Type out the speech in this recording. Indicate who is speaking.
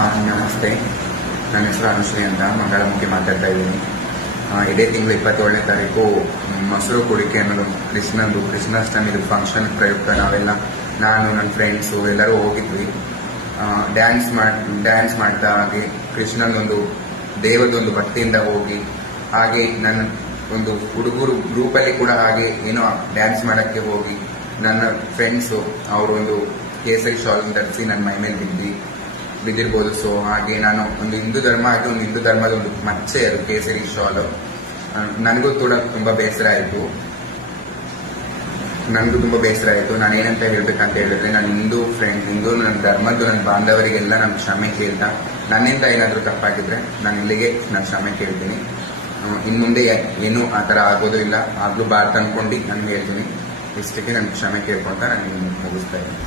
Speaker 1: ನಮಸ್ತೆ ನನ್ನ ಹೆಸರು ಅನುಶ್ರೀ ಅಂತ. ಮಂಗಳಮುಖಿ ಮಾತಾಡ್ತಾ ಇದ್ದೀನಿ. ಇದೇ ತಿಂಗಳು ಇಪ್ಪತ್ತೇಳನೇ ತಾರೀಕು ಮೊಸರು ಕುಡಿಕೆ ಅನ್ನೋದು ಕೃಷ್ಣಂದು, ಕೃಷ್ಣಾಷ್ಟಮಿದು ಫಂಕ್ಷನ್ ಪ್ರಯುಕ್ತ ನಾವೆಲ್ಲ. ನಾನು, ನನ್ನ ಫ್ರೆಂಡ್ಸು ಎಲ್ಲರೂ ಹೋಗಿದ್ವಿ. ಡ್ಯಾನ್ಸ್ ಮಾಡ್ ಡ್ಯಾನ್ಸ್ ಮಾಡ್ತಾ ಹಾಗೆ ಕೃಷ್ಣನೊಂದು ದೇವದೊಂದು ಭಕ್ತಿಯಿಂದ ಹೋಗಿ, ಹಾಗೆ ನನ್ನ ಒಂದು ಹುಡುಗರು ಗ್ರೂಪಲ್ಲಿ ಕೂಡ ಹಾಗೆ ಏನೋ ಡ್ಯಾನ್ಸ್ ಮಾಡೋಕ್ಕೆ ಹೋಗಿ, ನನ್ನ ಫ್ರೆಂಡ್ಸು ಅವರೊಂದು ಕೇಸರಿ ಶಾಲ್ ಧರಿಸಿ ನನ್ನ ಮೈ ಮೇಲೆ ಬಿದ್ದು ಬಿದ್ದಿರ್ಬೋದು. ಸೊ ಹಾಗೆ ನಾನು ಒಂದು ಹಿಂದೂ ಧರ್ಮ ಆಗಿ ಒಂದು ಹಿಂದೂ ಧರ್ಮದ ಒಂದು ಮಚ್ಚೆ ಅದು ಕೇಸರಿ ಶಾಲು. ನನಗೂ ಕೂಡ ತುಂಬಾ ಬೇಸರ ಆಯಿತು. ನನಗೂ ತುಂಬಾ ಬೇಸರ ಆಯಿತು. ನಾನು ಏನಂತ ಹೇಳ್ಬೇಕಂತ ಹೇಳಿದ್ರೆ ನನ್ನ ಹಿಂದೂ ಫ್ರೆಂಡ್ ಹಿಂದೂ ನನ್ನ ಧರ್ಮದ್ದು, ನನ್ನ ಬಾಂಧವರಿಗೆಲ್ಲ ನಾನು ಕ್ಷಮೆ ಕೇಳ್ತಾ, ನನ್ನಿಂದ ಏನಾದರೂ ತಪ್ಪಾಗಿದ್ರೆ ನಾನು ಇಲ್ಲಿಗೆ ನಾನು ಕ್ಷಮೆ ಕೇಳ್ತೀನಿ. ಇನ್ನು ಮುಂದೆ ಏನೂ ಆ ಥರ ಆಗೋದು ಇಲ್ಲ. ಆಗಲೂ ಬಾರ್ದು ಅನ್ಕೊಂಡು ನಾನು ಹೇಳ್ತೀನಿ. ಇಷ್ಟಕ್ಕೆ ನಾನು ಕ್ಷಮೆ ಕೇಳ್ಕೊಂತ ನಾನು ಮುಗಿಸ್ತಾ ಇದ್ದೀನಿ.